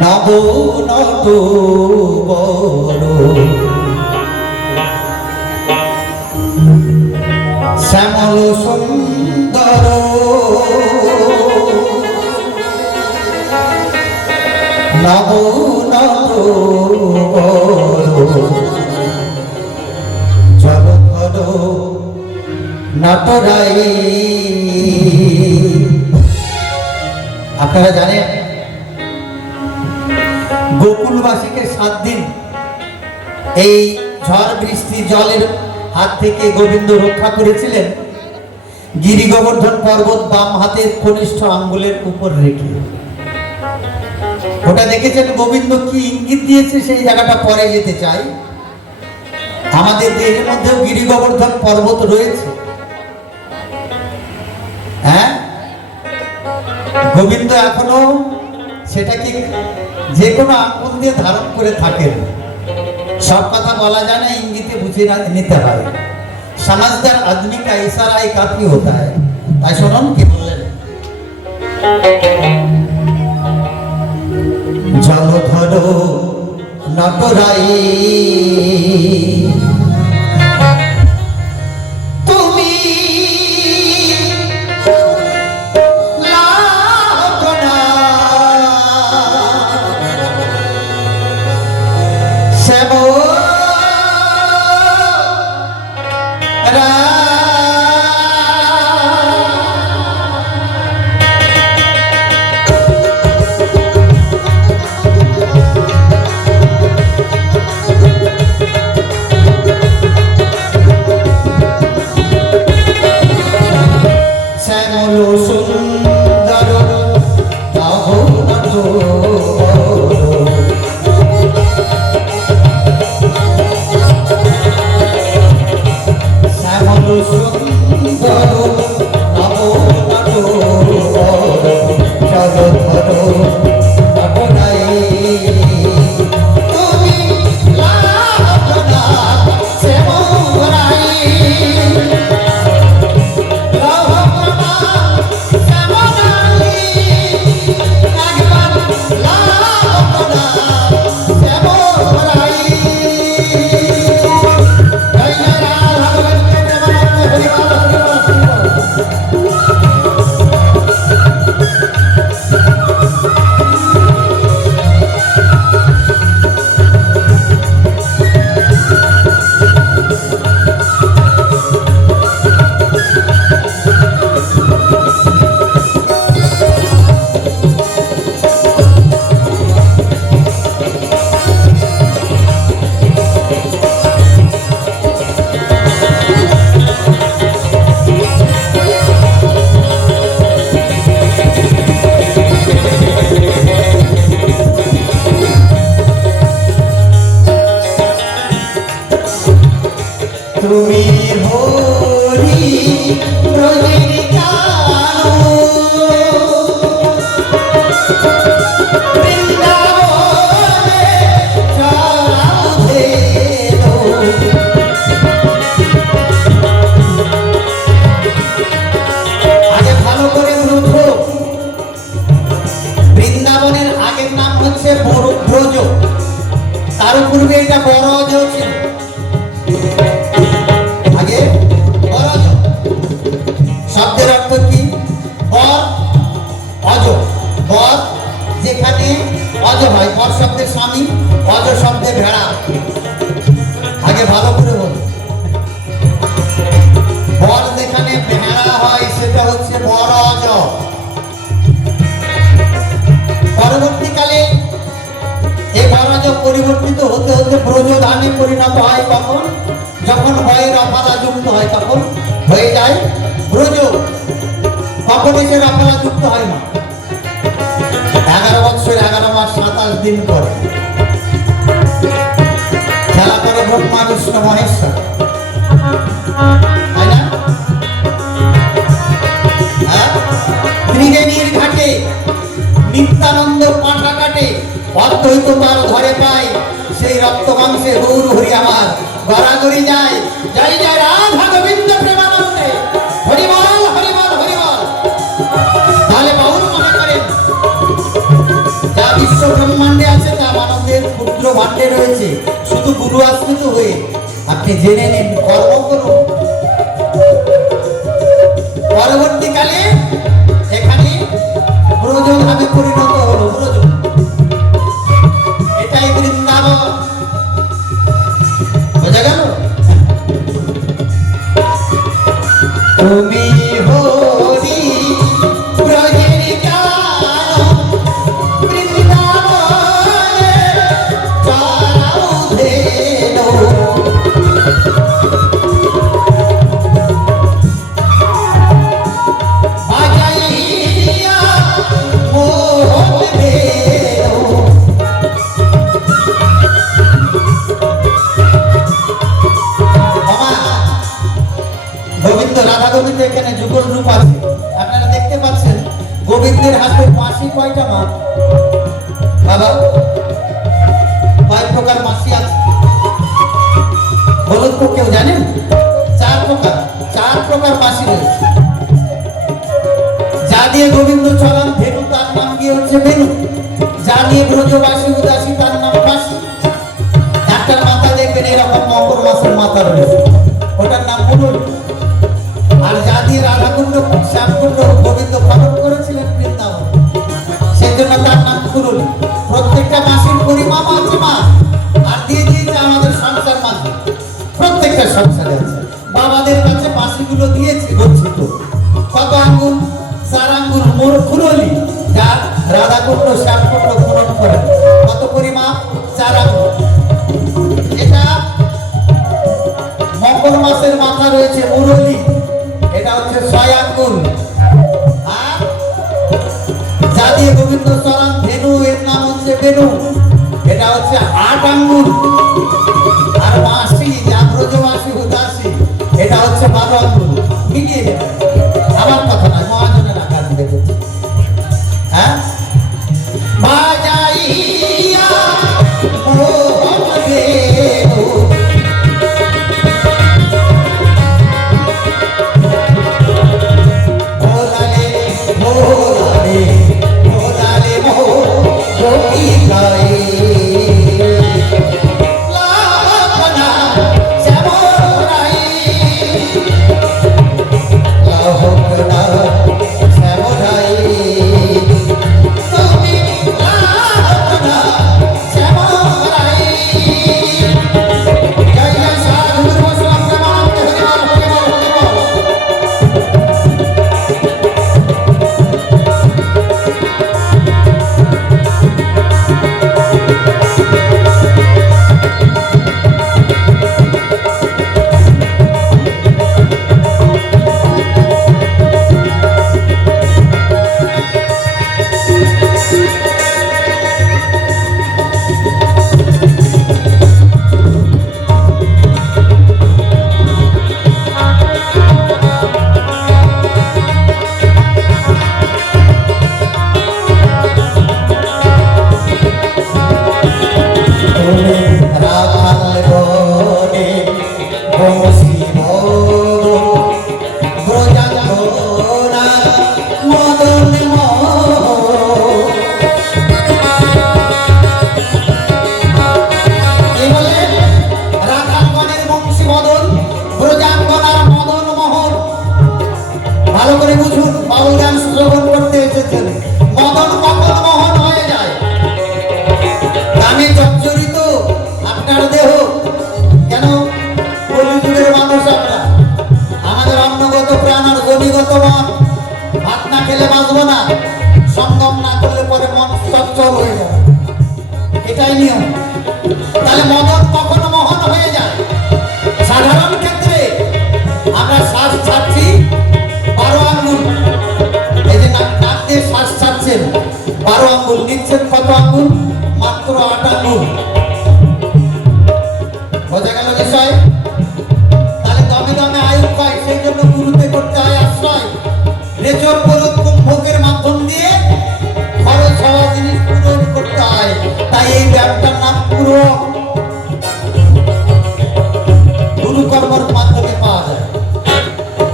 নব নত বড় শ্যামল সুন্দর নব নত বড় জলধর নটরাই। আপনারা জানেন গোকুলবাসীকে 7 দিন এই ঝড় বৃষ্টি জলের হাত থেকে গোবিন্দ রক্ষা করেছিলেন গিরি গোবর্ধন পর্বত বাম হাতের কনিষ্ঠ আঙ্গুলের উপর রেখে। ওটা দেখেছেন গোবিন্দ কি ইঙ্গিত দিয়েছে, সেই জায়গাটা পরে যেতে চাই। আমাদের দেহের মধ্যেও গিরি গোবর্ধন পর্বত রয়েছে। হ্যাঁ, গোবিন্দ এখনো সেটাকে যে কোনো আঙ্গুল দিয়ে ধারণ করে থাকেন। সব কথা বলা যায় না, ইঙ্গিতে বুঝে নিতে হয়। समझदार आदमी का इशारा ही काफी होता है। ताई শুনুন কি বললেন। জলধর নটরাই পরিবর্তিত হতে হতে ব্রজধানে পরিণত হয়। কখন? যখন ভয়ের অপালা যুক্ত হয় তখন হয়ে যায় ব্রজ। কখন এসে অপালা যুক্ত হয় না? 11 বছর 11 মাস 27 দিন পরে খেলা করে ব্রহ্মা বিষ্ণু মহেশ্বর, তাই না? ত্রিবেণীর ঘাটে নিত্যানন্দ পাঁঠা কাটে অদ্বৈত তার ধরে পায়, সেই রক্ত মাংসে গৌর হরি আমার গড়াগড়ি যায়। জয় জয় রাধা গোবিন্দ প্রেমানন্দে, হরিবল হরিবল হরিবল। তাহলে বাউল মনে করেন যা বিশ্ব ব্রহ্মাণ্ড ভাণ্ডে রয়েছে, শুধু গুরু আশ্রিত হয়ে আপনি জেনে নিন, কর্ম করুন। পরবর্তীকালে এখানে ব্রজধামে পরিণত হলো। ব্রজ, এটাই বৃন্দাবন। বোঝা গেল? তুমি হরি ব্রজের কারণ, বৃন্দাবনে চরাও ধেনু। বাজাইয়া মোহন ধেনু। গোবিন্দ, রাধা গোবিন্দ এখানে যুগল রূপ আছে, আপনারা দেখতে পাচ্ছেন। গোবিন্দের হাতে মাসি কয়টা মা বাবা? কয় প্রকার মাসি আছে বলুন তো, কেউ জানেন? 4 প্রকার। 4 প্রকার মাসি রয়েছে। যা দিয়ে গোবিন্দ চরণ ধেনু, তার নাম কি হচ্ছে বেনু। যা দিয়ে ব্রজবাসী উদাসী, তার নাম বাসী। একটার মাথা দেখবেন এরকম মকর মাসের মাথা রয়েছে, ওটার নাম মুরলী। আর যা দিয়ে রাধাকুণ্ড শ্যামকুণ্ড গোবিন্দ পালন করেছিলেন বৃন্দাবন, সেই জন্য তার নাম কুরুলি। প্রত্যেকটা মাসির পরিমাপ আছে মা, আর দিয়ে দিয়েছে আমাদের সংসার মাসি। প্রত্যেকটা সংসারে আছে। বাবাদের কাছে মাসিগুলো দিয়েছে গচ্ছিত। কত আঙ্গুল? 4 আঙ্গুল মোর কুরুলি, যা রাধাকুণ্ড শ্যামকুণ্ড পূরণ করেন। কত পরিমাপ? 4 আঙ্গুল। এটা মকর মাসের মাথা রয়েছে মুরলী, এটা হচ্ছে 6 আঙ্গুল। আর যা দিয়ে গোবিন্দ চরণ ধেনু, এর নাম হচ্ছে বেনু, এটা হচ্ছে 8 আঙ্গুল। আর মাসি, যা ব্রজবাসী উদাসী, এটা হচ্ছে 12 আঙ্গুল। মিলিয়ে যাবে, আমার কথা নয়, মহাজনের আকার দেখেছি। হ্যাঁ, বাজাইয়া মোহন ধেনু। ভালো করে বুঝুন, বাউল গান শ্রবণ করতে এসেছেন। মদন কখন মোহন হয়ে যায়? গানে জর্জরিত আপনার দেহ। কেন? কলিযুগের মানুষ আমরা, আমাদের অন্নগত প্রাণ আর জনিগত মন। ভাত না খেলে বাঁচবো না, সঙ্গম না করলে পরে মন চঞ্চল হয়ে যাবে, এটাই নিয়ম। তাহলে মদন কখন মোহন হয়ে যায়? সাধারণ ক্ষেত্রে আমরা শ্বাস ছাড়ছি 12 আঙ্গুল, এই যে নাক দিয়ে শ্বাস ছাড়ছেন 12 আঙ্গুল, নিচ্ছেন কত আঙ্গুল? মাত্র 8 আঙ্গুল। বোঝা গেল বিষয়? তাহলে দমে দমে আয়ু পায়, সেই জন্য গুরুতে করতে হয় আশ্রয়। রেচর করুক কুম্ভকের মাধ্যম দিয়ে খরচ হওয়া জিনিস পূরণ করতে হয়, তাই এই ব্যায়ামটার নাম পূরক। গুরুকর্মর মাধ্যমে পাওয়া যায়,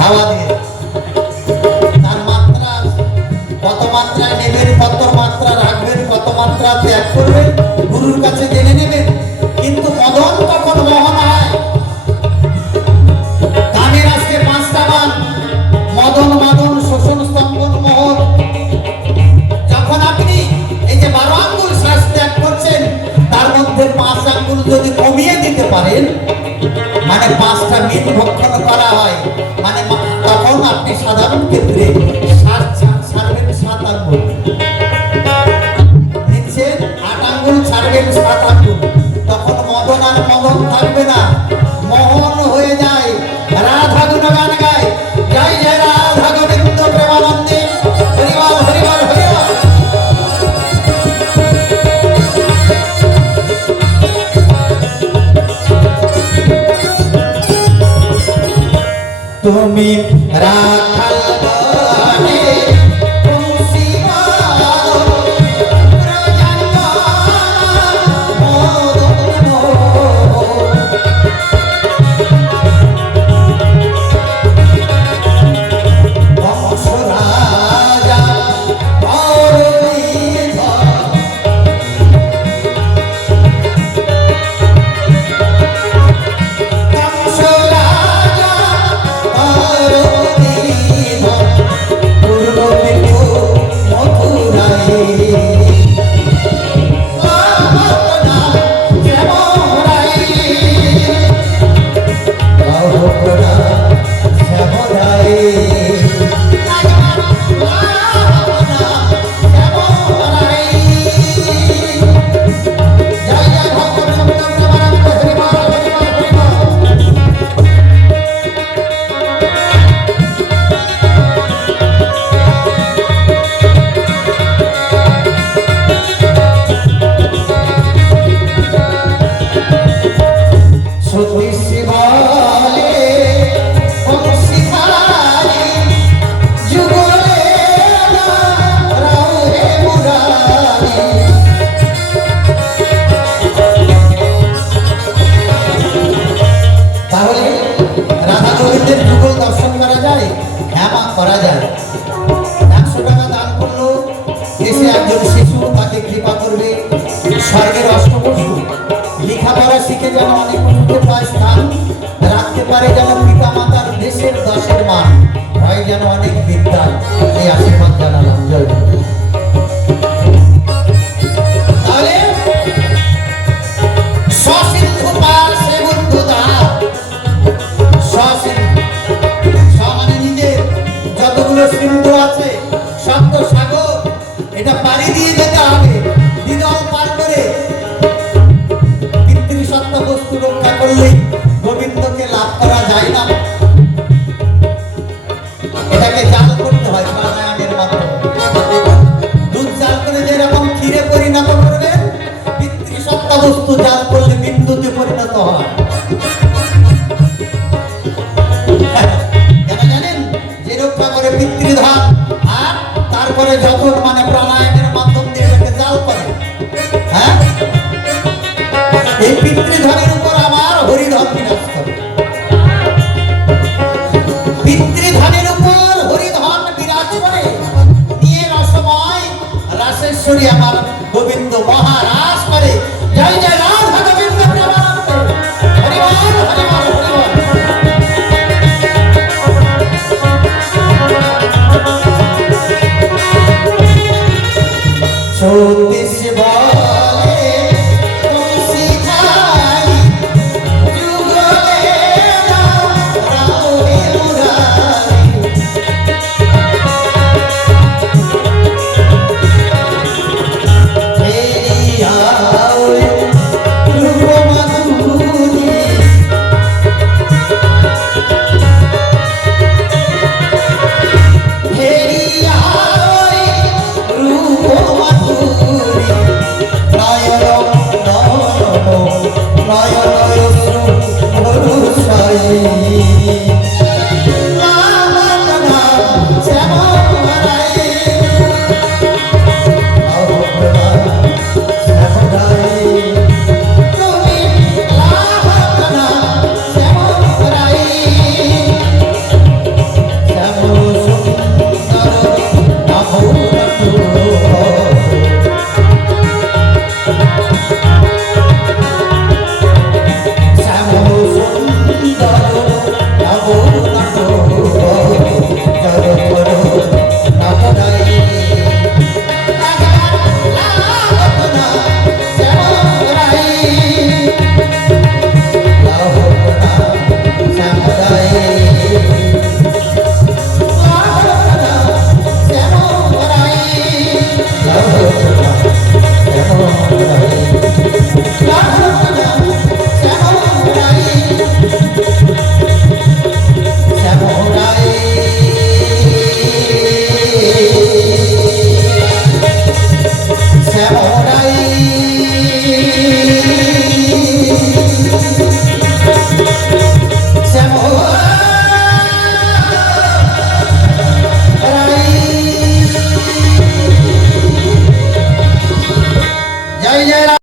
হাওয়া দিয়ে। তার মাত্রা কত মাত্রায় নেবেন, কত মাত্রা রাখবেন, কত মাত্রা ত্যাগ করবেন, গুরুর কাছে জেনে নেবেন। কিন্তু মদন তখন মোহন হয়, কানের আজকে 5টা মান, মদন মাদন শোষণ স্তম্ভন মোহন। যখন আপনি এই যে 12 আঙ্গুল শ্বাস ত্যাগ করছেন, তার মধ্যে 5 আঙ্গুল যদি কমিয়ে দিতে পারেন, মানে 5টা মিট ভক্ষণ করা হয়, মানে তখন আপনি সাধারণ ক্ষেত্রে ছাড়বেন 7 আঙ্গুল, নিচ্ছেন 8 আঙ্গুল, ছাড়বেন 7 আঙ্গুল। তখন মদন আর মদন থাকবে না, মোহন হয়ে যায়। রাধা গুণগান গায়, জয় জয় রাধা গোবিন্দ প্রেমানন্দে, হরিবল হরিবল হরিবল। তুমি রাখাল বনে তুলসী বাদল, ব্রজঙ্গনা মদন মোহন। বংশ রাজা মুরলীধর, বংশ রাজা মুরলীধর, পূর্ব বিন্দু মথুরায়। বাবা শ্যামরাই, বাবা শ্যামরাই, জয় জয় ভগবান প্রেমানন্দ, হরিবল হরিবল হরিবল। সতী শিবালে বংশীধারী, যুগলে না রাহে মুরারি। তাহলে রাধা গোবিন্দের যুগল দর্শন করা যায়? হ্যাঁ মা, করা যায়। 100 টাকা দান করলো, দেশে একজন শিশু তাকে কৃপা করবে। স্বর্গের অষ্টবসু লেখাপড়া শিখে যেন অনেক উন্নত পায় স্থান, রাখতে পারে যেন পিতা মাতার দেশের দশের মান, হয় যেন অনেক বিদ্যান। এই আশীর্বাদ জানালাম। জয় গুরু। তাহলে সসিন্ধু পার সে বন্ধু দাও, সসিন্ধু মানে নিজের যতগুলো সিন্ধু আছে, সপ্ত সাগর, এটা পাড়ি দিয়ে যেতে হবে। দ্বিদল পার করে পিতৃসত্তা বস্তু রক্ষা করলেই গোবিন্দকে লাভ করা যায় না। এটাকে জাল করতে হয় প্রাণায়ামের মাধ্যমে। দুধ জাল করে যেরকম ক্ষীরে পরিণত করবেন, পিতৃসত্তা বস্তু জাল করলে বিন্দুতে পরিণত হয়। কেন জানেন? যে রক্ষা করে পিতৃধন, আর তারপরে যখন মানে প্রাণায়ামের মাধ্যম দিয়ে এটাকে জাল করে। হ্যাঁ, এই পিতৃধনের উপর আমার হরিধন বিরাজ করে। পিতৃধনের উপর হরিধন বিরাজ করে, নিয়ে রসময় রাসেশ্বরী আমার গোবিন্দ মহারাজ করে। জয় জয় রাধা গোবিন্দ প্রেমানন্দে, হরিবল হরিবল হরিবল। সতী